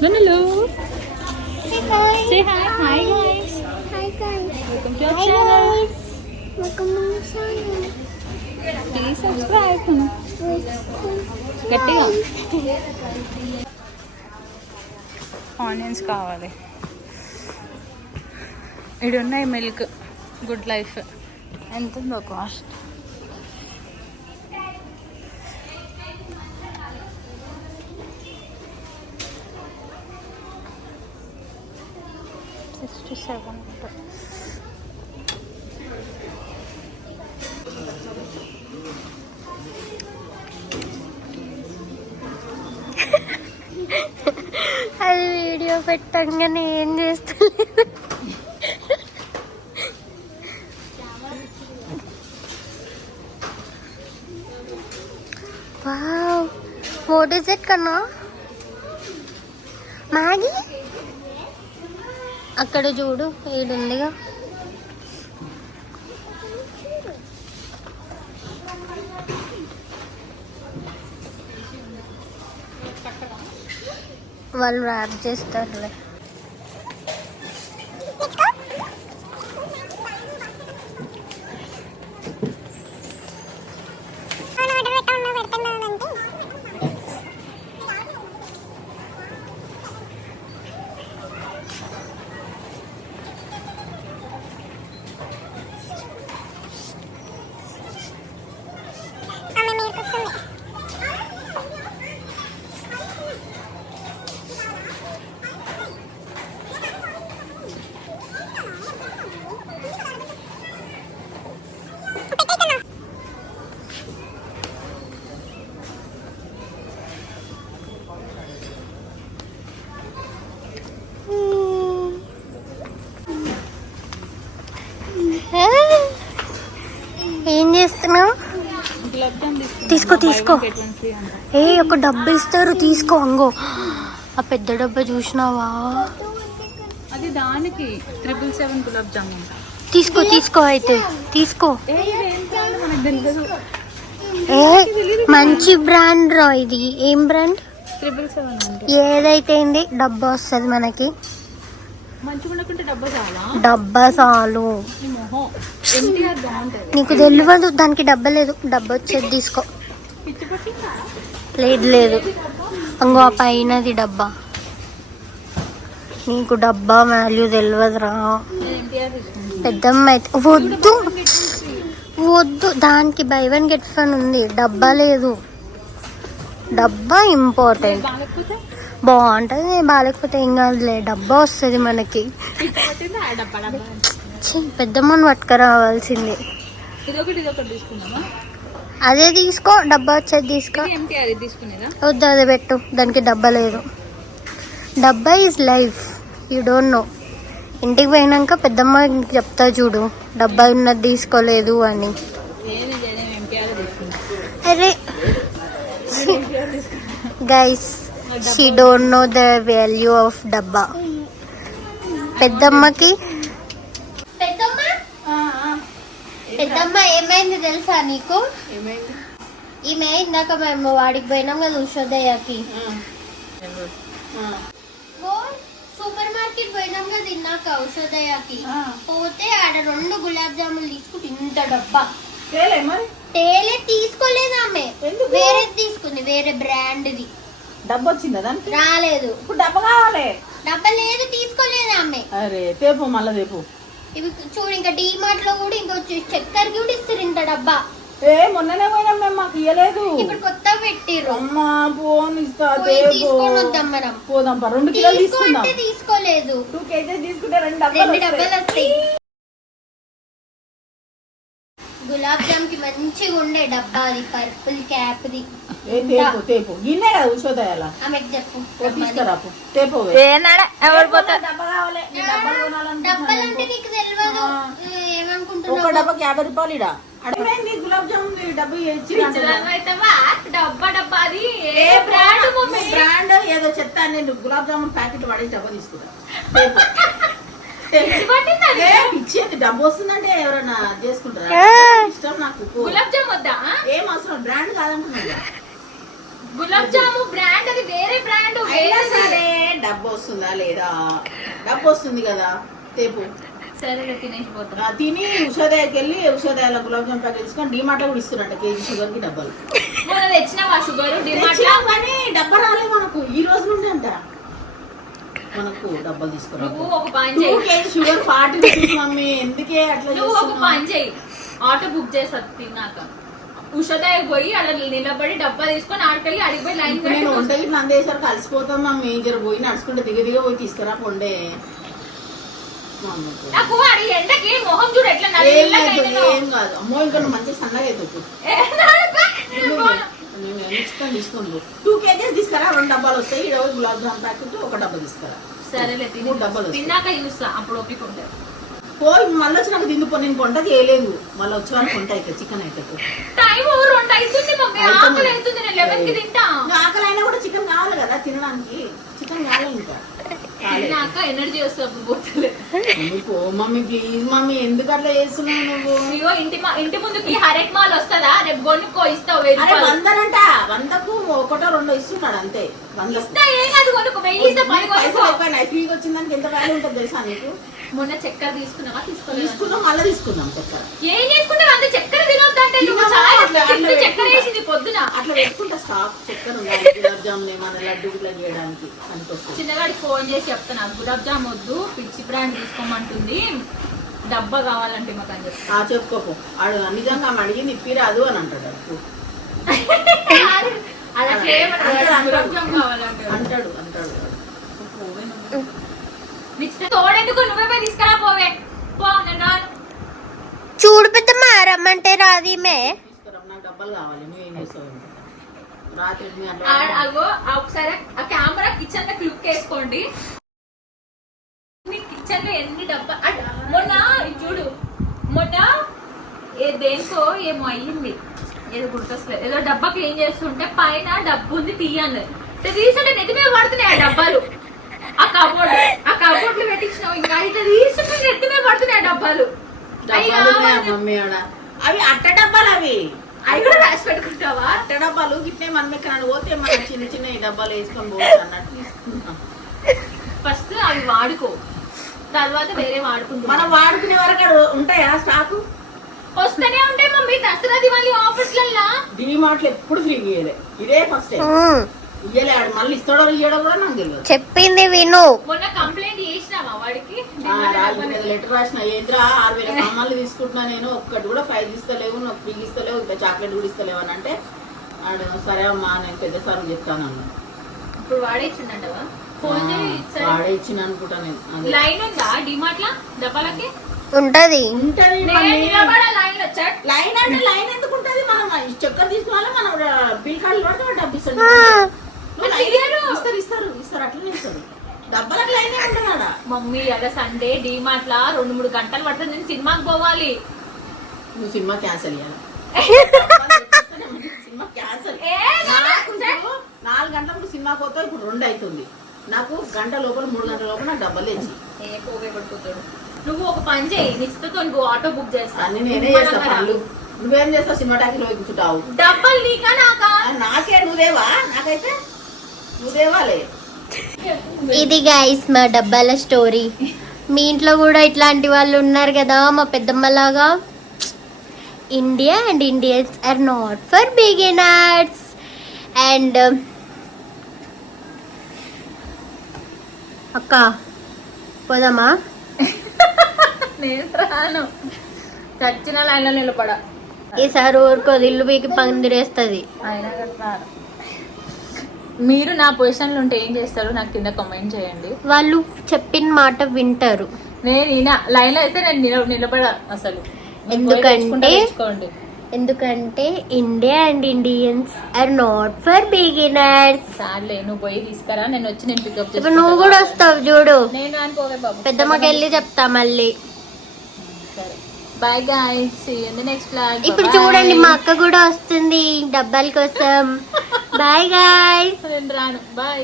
Hello. Hey guys. Say hi. Hi guys. Hi guys. Welcome to our Hi channel. guys. Welcome to my channel. Please subscribe. గట్టిగా onions కావాలి. ఇక్కడ ఉన్నాయి milk good life. ఎంత ఉందో cost? $67. అది video పెట్టంగానే ఏం చేస్తలేదు. వావ్, వాట్ ఇస్ ఇట్ కన్నా? మ్యాగీ అక్కడ చూడు, ఈడుందిగా. వాళ్ళు ర్యాప్ చేస్తారులే. ఏం చేస్తున్నావు? తీసుకో తీసుకో. ఏ ఒక డబ్బా ఇస్తారు, తీసుకో. అంగో ఆ పెద్ద డబ్బా చూసినావా? అది దానికి 777 గులాబ్ జామున్. తీసుకో తీసుకో, అయితే తీసుకో. మనకు తెలియదు. ఏ మంచి బ్రాండ్ రా ఇది. ఏం బ్రాండ్? 777. ఏదైతే ఏంది, డబ్బా వస్తుంది మనకి. మంచిగా ఉండకుంటే డబ్బా చాలా. డబ్బా చాలు. నీకు తెలియదు దానికి డబ్బా లేదు. డబ్బా వచ్చేది తీసుకో. లేదు లేదు, అంగో ఆ పైనది డబ్బా. నీకు డబ్బా వాల్యూ తెలియదురా. పెద్దమ్మ అయితే వద్దు వద్దు, దానికి బై 1 get 1 ఉంది. డబ్బా లేదు. డబ్బా ఇంపార్టెంట్. బాగుంటుంది, బాగాలేకపోతే ఏం కాదులే. డబ్బా వస్తుంది మనకి. పెద్దమ్మని పట్టుకురావాల్సింది. అదే తీసుకో, డబ్బా వచ్చేది తీసుకో. వద్దు, అదే పెట్టు. దానికి డబ్బా లేదు. డబ్బా is life, you don't know. ఇంటికి పోయినాక పెద్దమ్మ చెప్తా చూడు, డబ్బా ఉన్నది తీసుకోలేదు అని. అరే guys, she don't know the value of డబ్బా. పెద్దమ్మకి పెద్దమ్మ ఏమైంది తెలుసా నీకు? ఈమె ఇందాక మేము వాడికి పోయినాం కదా ఉషోదయకి. సూపర్ మార్కెట్ పోయినాం కదా ఇందాక ఉషోదయకి. పోతే ఆడ 2 గులాబ్ జాములు తీసుకుంటే ఇంత డబ్బా. తేలే తీసుకోలేదు ఆమె, వేరేది తీసుకుంది, వేరే బ్రాండ్ది. డబ్బా వచ్చిందా దానికి? రాలేదు. ఇప్పుడు డబ్బా కావాలి. డబ్బా లేదు, తీసుకోలేదు ఆమె. అరే తేపు, మళ్ళా తేపు. ఇవి చూడు, ఇంకా డీమార్ట్ లో కూడా ఇంకో చక్కెరకి కూడా ఇస్తారు ఇంత డబ్బా. ఏ మొన్ననే పోయినాం మేము, మాకు ఇయ్యలేదు. ఇప్పుడు కొత్తగా పెట్టిర్రు. అమ్మా ఫోన్ ఇస్తా, తీసుకొని వద్దాం మనం. పోదాం, 2 కిలోలు తీసుకుందాం. తీసుకోలేదు. 2 kgs తీసుకుంటే 2 డబ్బాలు వస్తాయి. గులాబ్ జామ్ కి మంచిగా ఉండే డబ్బా, అది పర్పుల్ క్యాప్ ది. తేపు తేపు గిన్నె కదా ఉషోదయాల. ఆమెకు చెప్పు తీసుకురాపు. తేపు డబ్బా కావాలి. డబ్బాలంటే నీకు తెలియదు. ఏమనుకుంటున్నావు? ఒక డబ్బాకి 50 రూపాయలు. ఇడా అడమైంది గులాబ్ జామున్ డబ్బా ఇచ్చి డబ్బా అది ఏ బ్రాండ్ ఏదో చెప్తా. నేను గులాబ్ జామున్ ప్యాకెట్ వాడేసి డబ్బా తీసుకున్నా. ఇచ్చేది డబ్బు వస్తుందంటే ఎవరైనా చేసుకుంటారా? ఇష్టం నాకు. గులాబ్ జామ్ వద్దా? ఏం అవసరం, బ్రాండ్ కాదంటున్నా. గులాబ్ జాము బ్రాండ్ అది వేరే బ్రాండ్. అయినా సరే డబ్బు వస్తుందా లేదా? డబ్బు వస్తుంది కదా, తేపు. సరే తినేసిపోతా. తిని ఉషోదయకి వెళ్ళి ఉషోదయాల గులాబ్ జామ్ ప్యాకెట్ తీసుకొని డిమార్ట్ కూడా ఇస్తున్నట్ట కేజీ షుగర్ కి డబ్బాలు. మనం తెచ్చినావా షుగర్ డిమార్ట్ లో? కానీ డబ్బా రాలేదు మనకు ఈ రోజు నుండి అంట. మనకు డబ్బాలు తీసుకురా. నువ్వు ఒక పని చేయి, కేజీ షుగర్ 40 రూపీస్ మమ్మీ, ఎందుకే అట్లా? నువ్వు ఒక పని చేయి, ఆటో బుక్ చేస్తా తిన్నాక ఉషోదయ పోయి అలా నిలబడి డబ్బా తీసుకొని ఆడికెళ్ళి అడిగిపోయి లైన్. నేను వంట ఇట్లా అందేసరికి కలిసిపోతాం మమ్మీ. జర పోయి నడుచుకుంటే దిగ పోయి తీసుకురా పొండే. నాకు అది ఎండకి మొహం చూడు ఎట్లా ఏం కాదు అమ్మో, ఇంకా నువ్వు మంచిగా సన్నగా అవుతావు. నేను తీసుకోండి 2 kgs తీసుకురా, 2 డబ్బాలు వస్తాయి. ఈ రోజు గులాబ్ జామ్ ప్యాకెట్ 1 డబ్బా తీసుకురా. సరేలే 3 డబ్బాలు తిన్నాక చూస్తా, అప్పుడు ఓపిక ఉంటుంది. పోయి మళ్ళీ వచ్చి నాకు తిండిపో. నేను వంట చేయలేదు, మళ్ళీ వచ్చి వాళ్ళకి వంట అవుతుంది. చికెన్ అవుతుంది. టైం 2 అవుతుంది మమ్మీ, ఆకలి అవుతుంది. నేను 11కి తింటా. ఆకలి అయినా కూడా చికెన్ కావాలి కదా తినడానికి. చికెన్ కావాలి ఇంకా తిన్నాక ఎనర్జీ వస్తుంది, అప్పుడు పోతుంది. మమ్మీ ప్లీజ్ మమ్మీ, ఎందుకు అట్లా చేస్తున్నావు నువ్వు? ఇగో ఇంటి ముందుకి హరెక్ మాల్ వస్తుందా, రేపు కొనుక్కో ఇస్తావు. 100 100కు 1 2 ఇస్తున్నాడు అంతే. 100 ఇస్తా, ఏం కాదు, కొనుక్కో. 1000 ఇస్తా, 10 కొనుక్కో. ఫ్రీగా వచ్చిందానికి ఎంత వాల్యూ ఉంటుంది తెలుసా నీకు? మొన్న చక్కెర తీసుకున్నావా? తీసుకున్నాం, మళ్ళీ తీసుకున్నాం చక్కెర. ఏం చేసుకుంటావు? అంత చక్కెర తినొద్దంటే నువ్వు చక్కెర వేసింది పొద్దున. అట్లా పెట్టుకుంటా స్టాక్ చక్కెర ఉండాలి. గులాబ్ జామున్ ఏమన్నా లడ్డు ఇట్లా చేయడానికి అనిపిస్తుంది. చిన్నగాడికి ఫోన్ చేసి చెప్తాను, గులాబ్ జామ్ వద్దు, పిచ్చి బ్రాండ్ తీసుకోమంటుంది, డబ్బా కావాలంటే మాకు అని చెప్పి. చెప్పుకోపో. ఆడు నిజంగా ఆమె అడిగింది ఇప్పిరాదు అని అంటాడు. అలా గులాబ్ జామ్ కావాలంటే అంటాడు అంటాడు. తోడెందుకు, నువ్వే పోయి తీసుకురా. పోవే పో, నేను రాను. చూడు పెద్దమ్మ, రమ్మంటే రాది మే. తీసుకురా, నాకు డబ్బాలు కావాలి. నువ్వేం చేస్తావు? రాత్రి అగో ఒకసారి ఆ కెమెరా కిచెన్ లో క్లిక్ వేసుకోండి. మీ కిచెన్ లో ఎన్ని డబ్బా మొన్న చూడు, మొన్న దేనికో ఏమో అయ్యింది, ఏదో గుర్తొస్తలేదు. ఏదో డబ్బా క్లీన్ చేస్తుంటే పైన డబ్బు ఉంది తీయాలి, తీసుంటే నెత్తి మీద పడుతున్నాయి ఆ డబ్బాలు. ఆ కబోర్డ్ లో పెట్టించినావు, ఇంకా ఇట్లా తీసుకుంటే నెత్తి మీద పడుతున్నాయి ఆ డబ్బాలు. మమ్మీ ఆడ అవి అట్ట డబ్బాలు, అవి కూడా రాసి పెట్టుకుంటావా? అట్ట డబ్బాలు గిట్నే మనం ఎక్కడ పోతే మనం చిన్న చిన్న ఈ డబ్బాలు వేసుకొని పోవచ్చు అన్నట్టు తీసుకుంటాం. ఫస్ట్ అవి వాడుకో, తర్వాత వేరే వాడుకుంటాం. మనం వాడుకునే వరకు ఉంటాయా స్టాకు? వస్తూనే ఉంటాయి మమ్మీ. దసరా దివాళీ ఆఫర్స్ లల్లా డిమార్ట్ లో ఎప్పుడు ఫ్రీ ఇయ్యలే, ఇదే ఫస్ట్ టైం ఇయ్యలే. ఆడు మళ్ళీ ఇస్తాడో ఇయ్యడో కూడా నాకు తెలియదు. చెప్పింది విను. మొన్న కంప్లైంట్ చేసినావా వాడికి? లెటర్ రాసిన, ఏంద్రా 6000 సామాన్లు తీసుకుంటున్నా నేను, ఒక్కటి కూడా 5 ఇస్తలేవు, నాకు ఫ్రీ ఇస్తలేవు, ఇంకా చాక్లెట్ కూడా ఇస్తలేవు అని అంటే ఆడు సరే అమ్మా నేను పెద్ద సార్ చెప్తాను అన్న. ఇప్పుడు వాడే ఇచ్చిండంటవా? ఫోన్ చేసి వాడే ఇచ్చిన అనుకుంటా నేను. లైన్ ఉందా డిమార్ట్ లా డబ్బాలకి? ఉంటది. లైన్ అంటే లైన్ ఎందుకు ఉంటది? మనం చక్కెర తీసుకోవాలి, మనం బిల్ కార్డు పడితే డబ్బిస్తాడు. ఇస్తారు అట్లనే ఇస్తారు. డబ్బాలకు లైన్ ఉంటున్నాడా మమ్మీ? అలా సండే డిమార్ట్ లా 2-3 గంటలు పడుతుంది. నేను సినిమాకి పోవాలి. నువ్వు సినిమా క్యాన్సల్ చేయాలి. Cinema cancel. 4 గంటలకు సినిమా పోతావు, ఇప్పుడు 2 అవుతుంది. నాకు గంట లోపల 3 గంటల లోపల నాకు డబ్బులు తెచ్చి పోగే పడిపోతాడు. నువ్వు ఒక పని చేయి, నిశ్చితతో నువ్వు ఆటో బుక్ చేస్తా. నేనే చేస్తా పనులు. నువ్వేం చేస్తావు? సినిమా టాకీలో కూర్చుంటావు. డబ్బులు నీకా నాకా? నాకే. నువ్వేవా? నాకైతే నువ్వేవాలే. ఇది గైస్ మా డబ్బాల స్టోరీ. మీ ఇంట్లో కూడా ఇట్లాంటి వాళ్ళు ఉన్నారు కదా మా పెద్దమ్మలాగా. India and Indians are not for beginners. And అక్క పోదామా? నేను రాను, చచ్చిన లైన్లో నిలబడ. ఈసారి ఊరుకోదు, ఇల్లు పీకి పందిరేస్తుంది. అయినా రాను. మీరు నా పొజిషన్లో ఉంటే ఏం చేస్తారు నాకు కింద కామెంట్ చేయండి. వాళ్ళు చెప్పిన మాట వింటారు. నేను ఈయన లైన్లో అయితే నేను నిలబడ అసలు. ఎందుకంటే India and Indians are not for beginners. సార్లే, నువ్వు పోయి తీసుకురా, నేను వచ్చి నేను పికప్ చేస్తా. నువ్వు కూడా వస్తావు చూడు. నేను అనుకోవే బాబు, పెద్దమ్మకి వెళ్ళి చెప్తా మళ్ళీ. Bye guys, see you in the next vlog. ఇప్పుడు చూడండి మా అక్క కూడా వస్తుంది డబ్బాల కోసం. Bye guys. నేను రాను. బై.